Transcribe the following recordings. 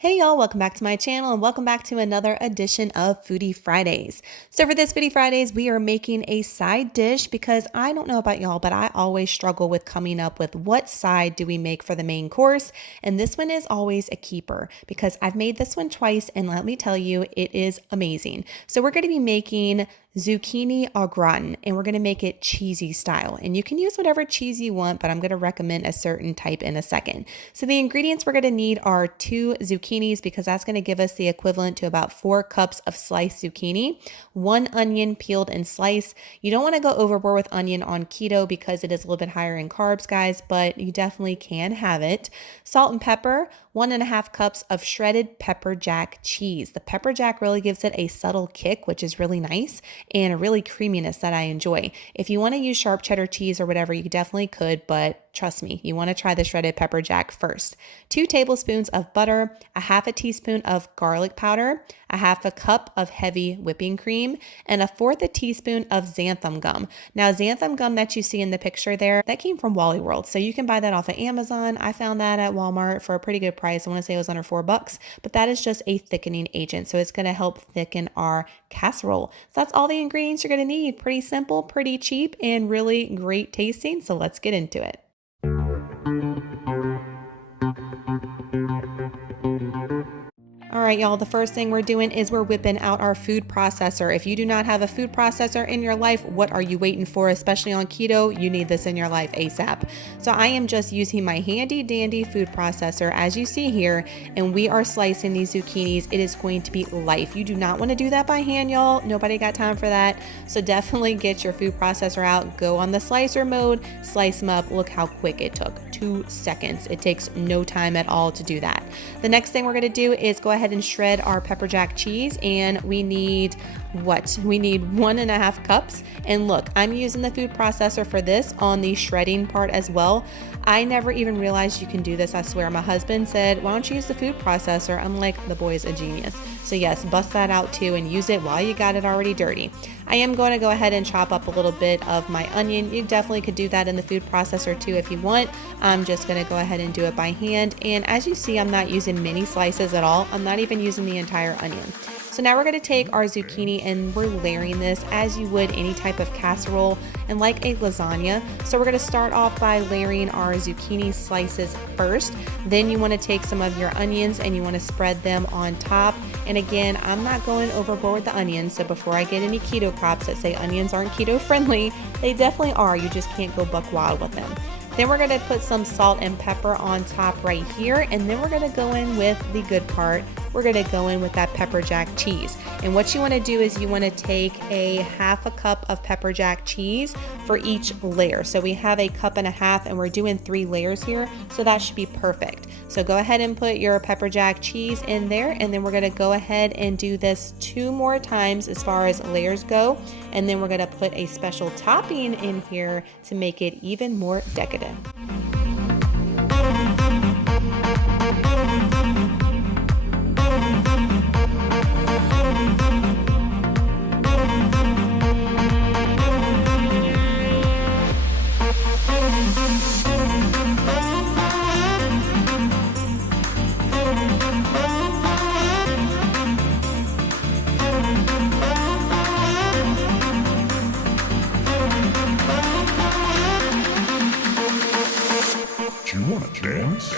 Hey y'all, welcome back to my channel and welcome back to another edition of Foodie Fridays. So for this Foodie Fridays, we are making a side dish because I don't know about y'all, but I always struggle with coming up with what side do we make for the main course. And this one is always a keeper because I've made this one twice and let me tell you, it is amazing. So we're going to be making zucchini au gratin, and we're going to make it cheesy style. And you can use whatever cheese you want, but I'm going to recommend a certain type in a second. So the ingredients we're going to need are 2 zucchinis because that's going to give us the equivalent to about 4 cups of sliced zucchini, 1 onion peeled and sliced. You don't want to go overboard with onion on keto because it is a little bit higher in carbs, guys, but you definitely can have it. Salt and pepper, 1.5 cups of shredded pepper jack cheese. The pepper jack really gives it a subtle kick, which is really nice, and a really creaminess that I enjoy. If you want to use sharp cheddar cheese or whatever, you definitely could, but trust me, you want to try the shredded pepper jack first. 2 tablespoons of butter, a half a teaspoon of garlic powder, a half a cup of heavy whipping cream, and 1/4 a teaspoon of xantham gum. Now, xantham gum that you see in the picture there, that came from Wally World, so you can buy that off of Amazon. I found that at Walmart for a pretty good price. I want to say it was under $4, but that is just a thickening agent, so it's going to help thicken our casserole. So that's all the ingredients you're going to need. Pretty simple, pretty cheap, and really great tasting, so let's get into it. All right, y'all, the first thing we're doing is we're whipping out our food processor. If you do not have a food processor in your life, what are you waiting for? Especially on keto, you need this in your life ASAP. So I am just using my handy dandy food processor as you see here, and we are slicing these zucchinis. It is going to be life. You do not want to do that by hand, y'all. Nobody got time for that. So definitely get your food processor out, go on the slicer mode, slice them up. Look how quick it took. 2 seconds. It takes no time at all to do that. The next thing we're going to do is go ahead and shred our pepper jack cheese, and we need 1.5 cups. And look, I'm using the food processor for this on the shredding part as well. I never even realized you can do this. I swear, my husband said, why don't you use the food processor? I'm like, the boy's a genius. So yes, bust that out too and use it while you got it already dirty. I am going to go ahead and chop up a little bit of my onion. You definitely could do that in the food processor too if you want. I'm just going to go ahead and do it by hand. And as you see, I'm not using mini slices at all. I'm not even using the entire onion. So now we're going to take our zucchini and we're layering this as you would any type of casserole and like a lasagna. So we're going to start off by layering our zucchini slices first. Then you want to take some of your onions and you want to spread them on top. And again, I'm not going overboard with the onions. So before I get any keto crops that say onions aren't keto friendly, they definitely are. You just can't go buck wild with them. Then we're going to put some salt and pepper on top right here. And then we're going to go in with the good part. We're going to go in with that pepper jack cheese. And what you want to do is you want to take a 1/2 cup of pepper jack cheese for each layer. So we have 1.5 cups and we're doing 3 layers here. So that should be perfect. So go ahead and put your pepper jack cheese in there. And then we're going to go ahead and do this 2 more times as far as layers go. And then we're going to put a special topping in here to make it even more decadent. You wanna dance?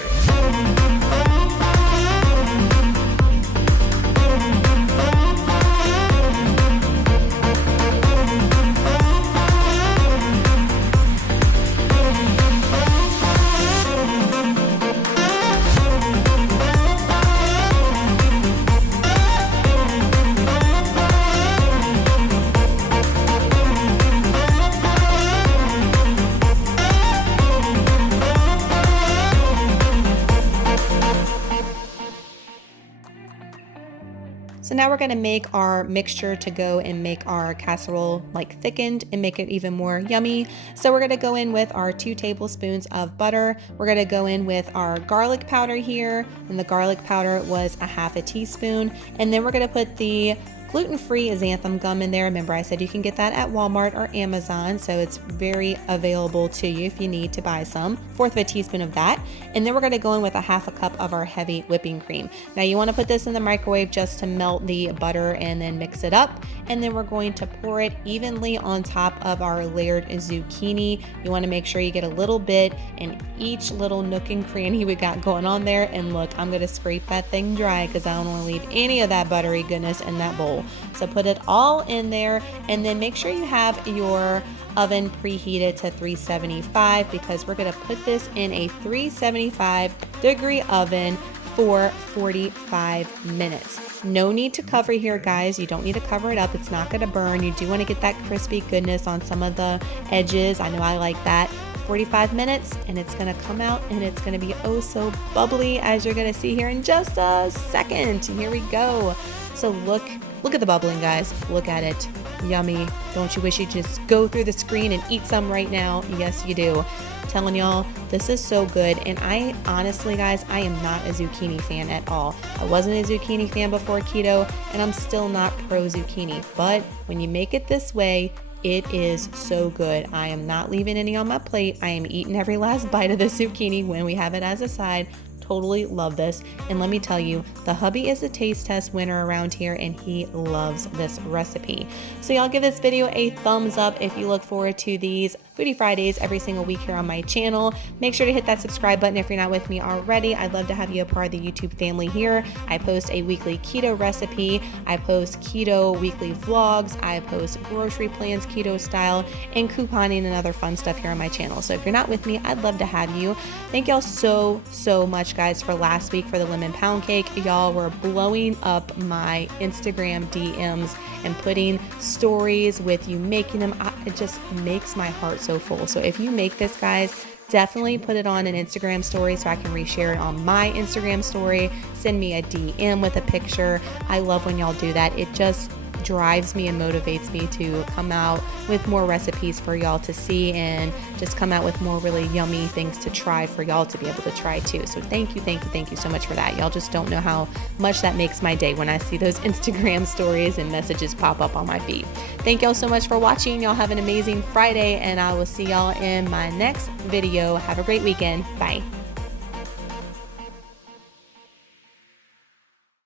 So now we're going to make our mixture to go and make our casserole like thickened and make it even more yummy. So we're going to go in with our 2 tablespoons of butter. We're going to go in with our garlic powder here, and the garlic powder was 1/2 teaspoon. And then we're going to put the gluten-free xantham gum in there. Remember, I said you can get that at Walmart or Amazon, so it's very available to you if you need to buy some. 1/4 of a teaspoon of that. And then we're going to go in with a 1/2 cup of our heavy whipping cream. Now you want to put this in the microwave just to melt the butter and then mix it up. And then we're going to pour it evenly on top of our layered zucchini. You want to make sure you get a little bit in each little nook and cranny we got going on there. And look, I'm going to scrape that thing dry because I don't want to leave any of that buttery goodness in that bowl. So put it all in there, and then make sure you have your oven preheated to 375 because we're going to put this in a 375-degree oven for 45 minutes. No need to cover here, guys. You don't need to cover it up. It's not going to burn. You do want to get that crispy goodness on some of the edges. I know I like that. 45 minutes, and it's going to come out, and it's going to be oh so bubbly, as you're going to see here in just a second. Here we go. So look at the bubbling, guys. Look at it. Yummy. Don't you wish you'd just go through the screen and eat some right now? Yes, you do. Telling y'all, this is so good. And I honestly, guys, I am not a zucchini fan at all. I wasn't a zucchini fan before keto, and I'm still not pro zucchini. But when you make it this way, it is so good. I am not leaving any on my plate. I am eating every last bite of the zucchini when we have it as a side. Totally love this. And let me tell you, the hubby is a taste test winner around here, and he loves this recipe. So y'all give this video a thumbs up if you look forward to these Foodie Fridays every single week here on my channel. Make sure to hit that subscribe button if you're not with me already. I'd love to have you a part of the YouTube family here. I post a weekly keto recipe. I post keto weekly vlogs. I post grocery plans keto style, and couponing and other fun stuff here on my channel. So if you're not with me, I'd love to have you. Thank y'all so much, guys, for last week for the lemon pound cake. Y'all were blowing up my Instagram DMs and putting stories with you making them. It just makes my heart so full. So if you make this, guys, definitely put it on an Instagram story so I can reshare it on my Instagram story. Send me a DM with a picture. I love when y'all do that. It just drives me and motivates me to come out with more recipes for y'all to see, and just come out with more really yummy things to try for y'all to be able to try too. So thank you so much for that. Y'all just don't know how much that makes my day when I see those Instagram stories and messages pop up on my feed. Thank y'all so much for watching. Y'all have an amazing Friday, and I will see y'all in my next video. Have a great weekend. Bye.